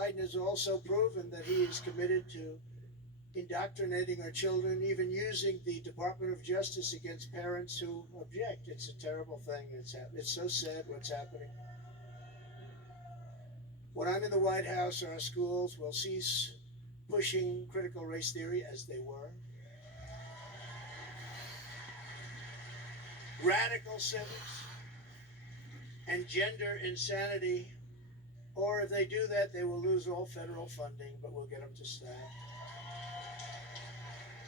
Biden has also proven that he is committed to indoctrinating our children, even using the Department of Justice against parents who object. It's a terrible thing that's happening. It's so sad what's happening. When I'm in the White House, our schools will cease pushing critical race theory as they were. Radical civics and gender insanity, or if they do that, they will lose all federal funding, but we'll get them to stop.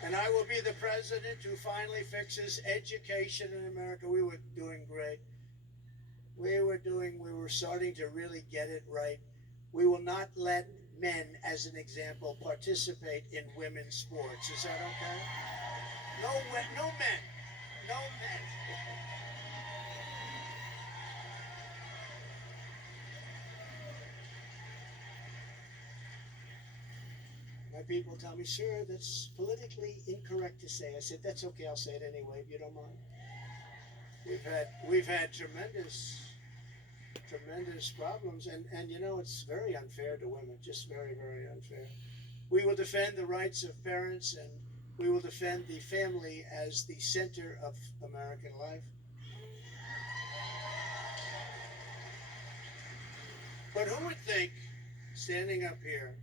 And I will be the president who finally fixes education in America. We were doing great. We were starting to really get it right. We will not let men, as an example, participate in women's sports. Is that okay? No men. No men. My people tell me, sir, that's politically incorrect to say. I said, that's okay, I'll say it anyway, if you don't mind. We've had tremendous problems, and you know, it's very unfair to women, just very, very unfair. We will defend the rights of parents, and we will defend the family as the center of American life. But who would think, standing up here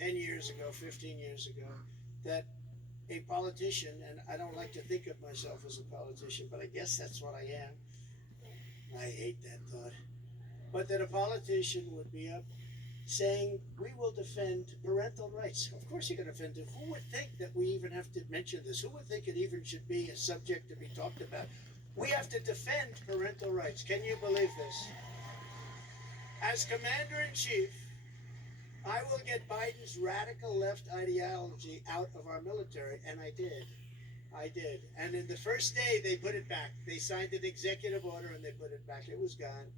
10 years ago, 15 years ago, that a politician, and I don't like to think of myself as a politician, but I guess that's what I am. I hate that thought. But that a politician would be up saying, we will defend parental rights. Of course you're going to defend it. Who would think that we even have to mention this? Who would think it even should be a subject to be talked about? We have to defend parental rights. Can you believe this? As Commander-in-Chief, I will get Biden's radical left ideology out of our military, and I did. And in the first day, they put it back. They signed an executive order, and they put it back. It was gone.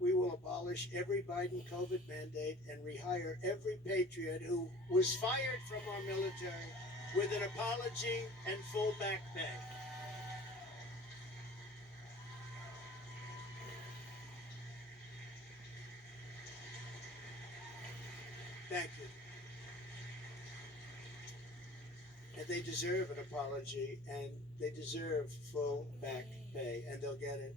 We will abolish every Biden COVID mandate and rehire every patriot who was fired from our military with an apology and full back pay. Thank you. And they deserve an apology, and they deserve full back pay, and they'll get it.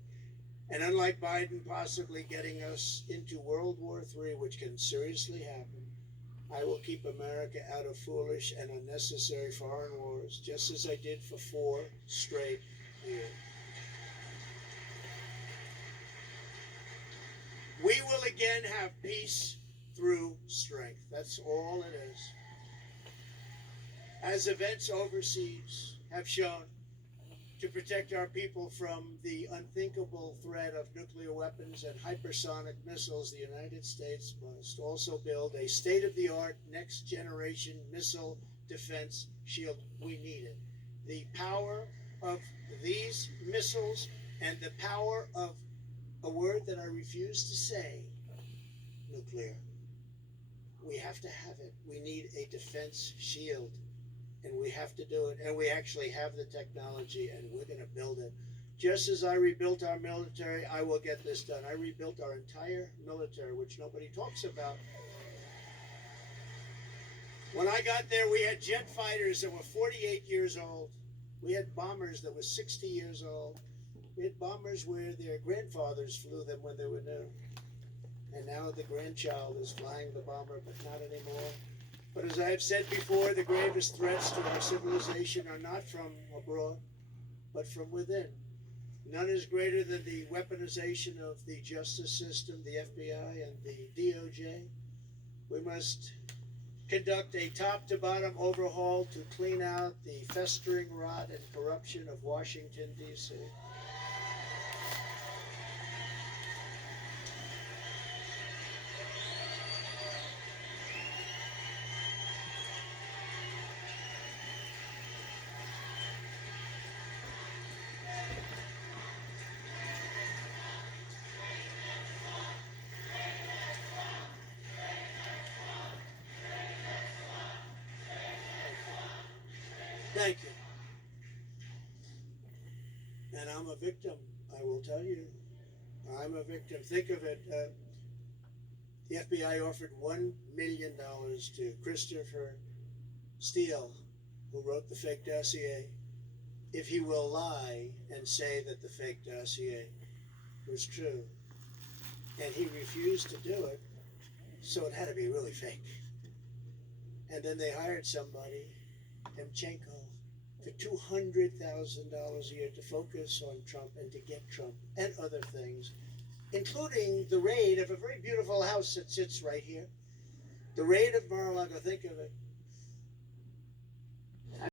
And unlike Biden possibly getting us into World War III, which can seriously happen, I will keep America out of foolish and unnecessary foreign wars, just as I did for 4 straight years. We will again have peace through strength. That's all it is. As events overseas have shown, to protect our people from the unthinkable threat of nuclear weapons and hypersonic missiles, the United States must also build a state-of-the-art next-generation missile defense shield. We need it. The power of these missiles and the power of a word that I refuse to say, nuclear. We have to have it. We need a defense shield, and we have to do it. And we actually have the technology, and we're going to build it. Just as I rebuilt our military, I will get this done. I rebuilt our entire military, which nobody talks about. When I got there, we had jet fighters that were 48 years old. We had bombers that were 60 years old. We had bombers where their grandfathers flew them when they were new. And now the grandchild is flying the bomber, but not anymore. But as I have said before, the gravest threats to our civilization are not from abroad, but from within. None is greater than the weaponization of the justice system, the FBI and the DOJ. We must conduct a top-to-bottom overhaul to clean out the festering rot and corruption of Washington, D.C. Thank you. And I'm a victim, I will tell you. I'm a victim. Think of it. The FBI offered $1 million to Christopher Steele, who wrote the fake dossier, if he will lie and say that the fake dossier was true. And he refused to do it, so it had to be really fake. And then they hired somebody, Timchenko, for $200,000 a year to focus on Trump and to get Trump and other things, including the raid of a very beautiful house that sits right here. The raid of Mar-a-Lago, think of it.